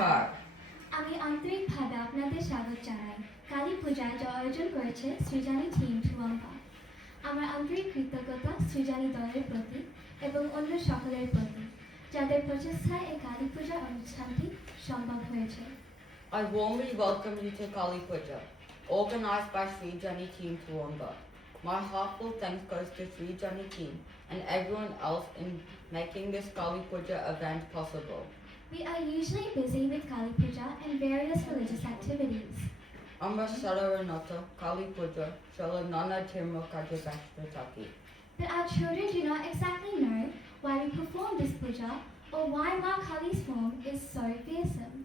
নমস্কার। আমি আন্তরিকভাবে আপনাদের স্বাগত জানাই কালী পূজায় যা আয়োজন করেছে সৃজনী টিম টুয়াম্পা। আমার আন্তরিক কৃতজ্ঞতা সৃজনী দলের প্রতি এবং অন্য সকলের প্রতি যাদের প্রচেষ্টায় এই কালী পূজার অনুষ্ঠানটি সম্ভব হয়েছে। I warmly welcome you to Kali Puja, organized by Sri Jani Team Toowoomba. My heartfelt thanks goes to Sri Jani Team and everyone else in making this Kali Puja event possible. We are usually busy with Kali Puja and various religious activities. Amma Sadaranata Kali Puja Shala Nana Tirmo Kajabashta Taki. But our children do not exactly know why we perform this puja or why Ma Kali's form is so fearsome.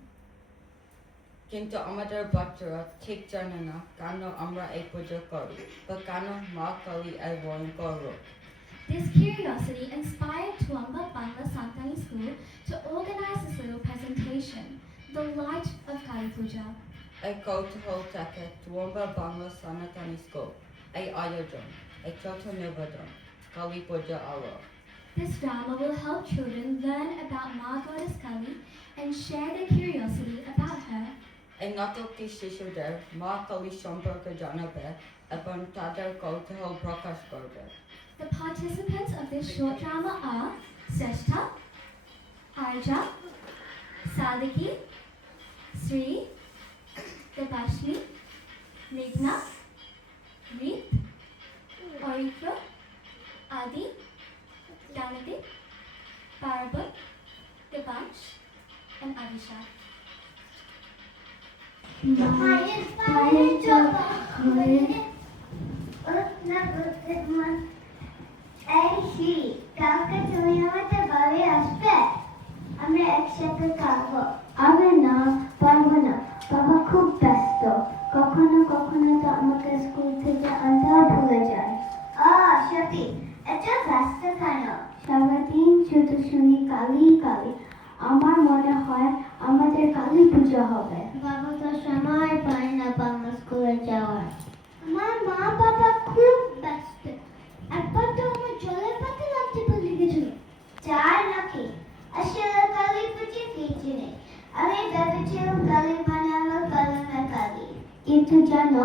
কিন্তু আমাদের বাচ্চারা ঠিক জানে না কেন আমরা এই পূজা করি বা কেন মা কালী এই ভয়ঙ্কর রূপ। This curiosity inspired Toowoomba Bangla Santani School to organize this little presentation, The Light of Kali Puja. এই কৌতূহল থেকে Toowoomba Bangla Sanatani School এই আয়োজন এই ছোট নিবেদন কালী পূজা আলো। This drama will help children learn about Ma Goddess Kali and share their curiosity about her. এই নাটকটি শিশুদের মা কালী সম্পর্কে জানাবে এবং তাদের কৌতূহল প্রকাশ করবে। The participants of this short drama are Seshtha, Arja, Sadiki, Sri, Debashni, Meghna, Reet, Oritra, Adi, Danadi, Parabut, Devansh, and Avisha. এই শ্রী কালকে তুমি আমাদের বাড়ি আসবে? আমরা একসাথে খাবো। আমি না, পারবো না, বাবা খুব ব্যস্ত। কখনো কখনো তো আমাকে স্কুল থেকে আনতেও ভুলে যায়। সত্যি এত ব্যস্ত কেন? সারাদিন শুধু শুনি কালী কালী। আমার মনে হয় আমাদের কালী পুজো হবে। বাবা তো সময় পায় না বাংলা স্কুলে যাওয়ার। আমার মা বাবা খুব ব্যস্ত। একবার তো আমার জলের পাতে লাগতে বলে গেছিল। চার নাকি? আসলে কালী পুজো কিছু নেই। আমি ভেবেছিলাম কালী মানে আমার কালনা কালী। কিন্তু জানো,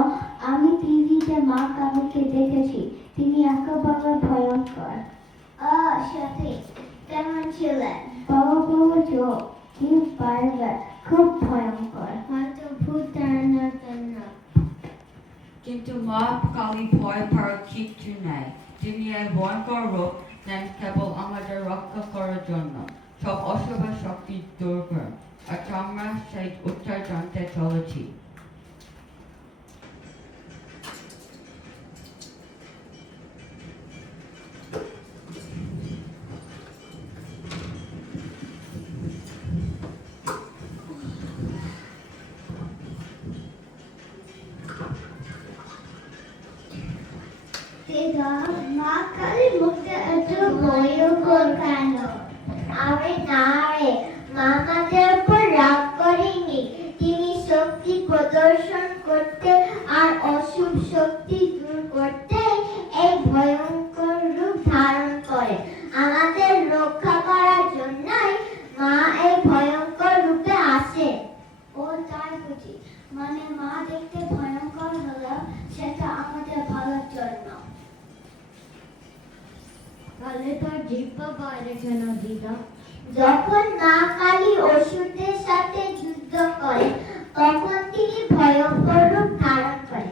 আমি টিভিতে মা কালীকে দেখেছি। তিনি একেবারে ভয়ঙ্কর। সত্যি? কেমন ছিলেন? বড় বড় চোখ, মুখ বাইরে, খুব ভয়ঙ্কর। হয়তো ভূত তাড়ানোর জন্য। কিন্তু মা কালী ভয় পাওয়ার কিচ্ছু নেই। তিনি এই ভয়ঙ্কর রূপ নেন কেবল আমাদের রক্ষা করার জন্য, সব অশুভ শক্তি দূর করেন। আর আমরা সেই উত্তর জানতে চলেছি। মা কালীর মুখটা এত ভয়ঙ্কর কেন? আরে না রে, মা আমাদের উপর রাগ করেনি। তিনি শক্তি প্রদর্শন করতে আর অশুভ শক্তি দূর করতে এই ভয়ঙ্কর রূপ ধারণ করে। আমাদের রক্ষা করার জন্যই মা এই ভয়ঙ্কর রূপে আসে। ও তাই বুঝি? মানে মা দেখতে ভয়ঙ্কর হলো সেটা আমাদের ভালোর জন্য। তাহলে তার জিহ্বা বাইরে কেন দিদা? যখন মা কালী অসুরদের সাথে যুদ্ধ করে তখন তিনি ভয়ঙ্কর রূপ ধারণ করে।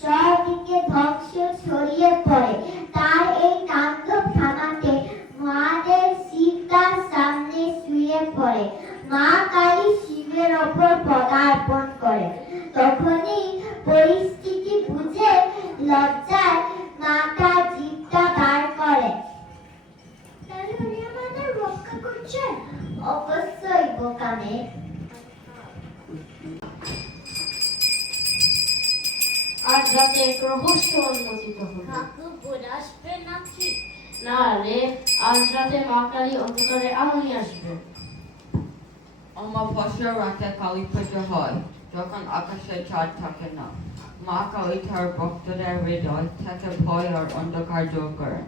সবদিকে ধ্বংস ছড়িয়ে পড়ে। তার এই তাণ্ডব থামাতে মহাদেব শিব তার সামনে শুয়ে পড়ে। মা কালী শিবের ওপর পদার্পণ করে। তখনই পরিস্থিতি বুঝে লজ্জায় মাতা জিভটা বার করে। তাহলে উনি আমাদের রক্ষা করছেন? অবশ্যই বোকামে। আজ রাতে এক রহস্য উন্মোচিত হলো। কাকু আসবে নাকি? না রে, আজ রাতে মা কালী অন্ধকারে আলো নিয়ে আসবে। অমাবস্যার রাতে কালী পুজো হয় যখন আকাশে চাঁদ থাকে না। মা কালী তার ভক্তদের হৃদয় থেকে ভয় আর অন্ধকার দূর করেন।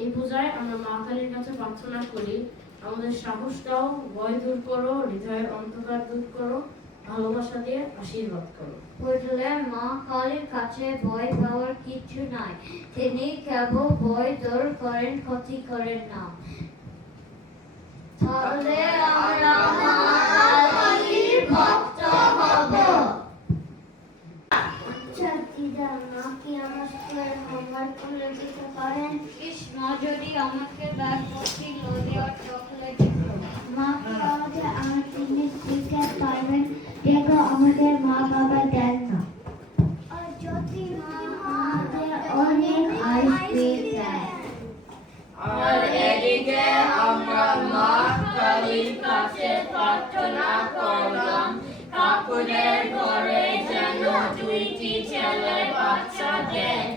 এই পূজায় আমরা মা কালীর কাছে প্রার্থনা করি, আমাদের সাহস দাও, ভয় দূর করো, হৃদয়ের অন্ধকার দূর করো, ভালোবাসা দিয়ে আশীর্বাদ করো। বুঝলে মা কালীর কাছে ভয় পাওয়ার কিছু নাই, তিনি কেবল ভয় দূর করেন, ক্ষতি করেন না। তাহলে আমরা মা কালীর ভক্ত হব। আচ্ছা দিদা, মা কি আমার স্কুলের হোমওয়ার্ক করে দিতে পারেন? কৃষ্ণ যদি আমাকে ব্যাগ ভর্তি লোদে আর চকলেট দিত। মা কি আমাদের আমার জিনিস দিতে পারবেন যেগুলো আমাদের মা বাবা দেন না? আর যদি মা আমাদের অনেক আইসক্রিম দেয়? আর এদিকে আমরা মা কালীর কাছে প্রার্থনা করলাম, কাকুদের ঘরে যেন 2টি ছেলে বাচ্চা দেয়,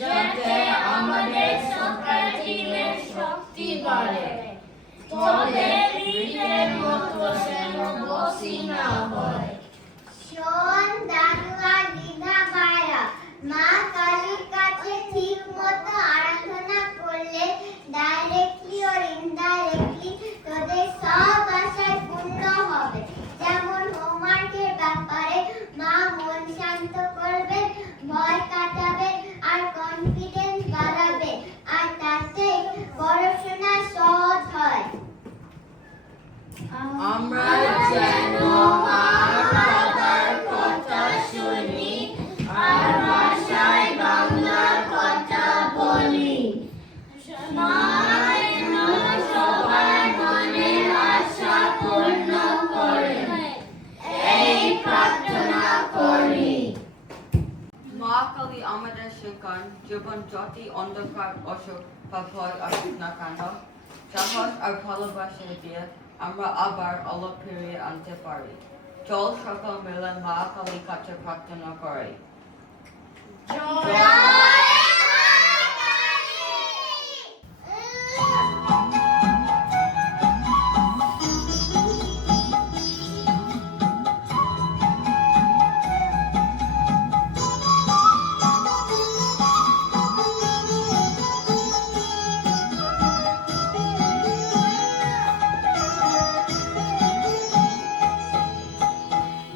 যাতে আমাদের সোসাইটির শক্তি বাড়ে, তবে ঈদের মতো যেন বসি না হয়। শোন দাদু আর দিদা ভাইরা, মা কালীর কাছে ঠিক মতো আরাধনা করলে ডাইরেক্টলি আর ইনডাইরেক্টলি তোদের সব আশায় পূর্ণ হবে। যেমন হোমওয়ার্কের ব্যাপারে মা মন শান্ত করবেন, ভয় কাটাবেন আর কনফিডেন্স বাড়াবে, আর তাতে পড়াশোনা সহজ হয়। আমরা যেন আর বাবার কথা শুনি আর ভাষায় বাংলার কথা বলি। মা যেন সবার মনের আশা পূর্ণ করে, এই প্রার্থনা করি। মা কালী আমাদের শেখান, জীবন যতই অন্ধকার, অসুখ বা ভয় আসুক না কেন, সাহস আর ভালোবাসা দিয়ে আমরা আবার আলো ফিরিয়ে আনতে পারি। চল সকল মিলে মা কালীর কাছে প্রার্থনা করি।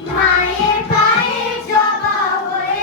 মায়ের পায়ে জবা হয়ে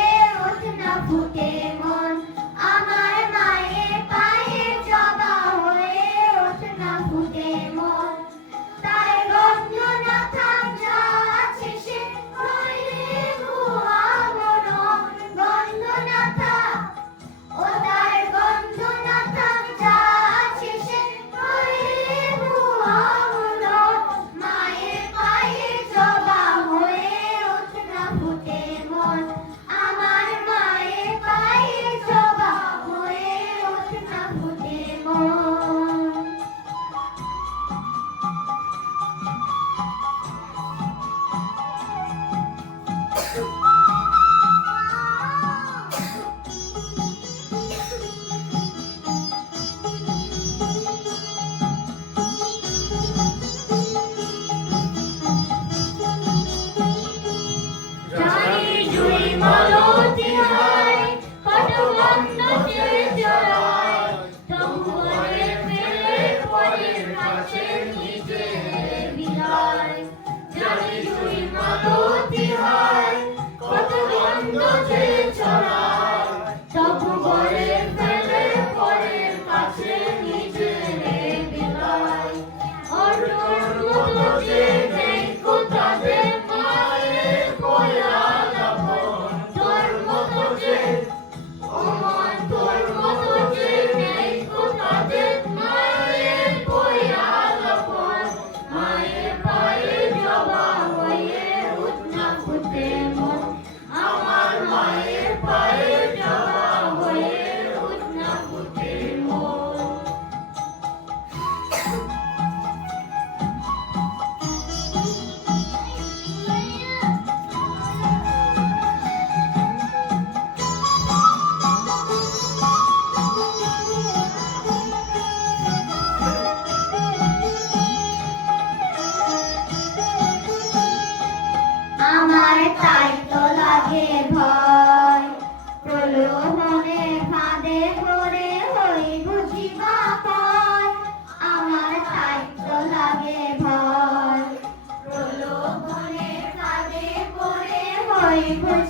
হয়ে ভোজ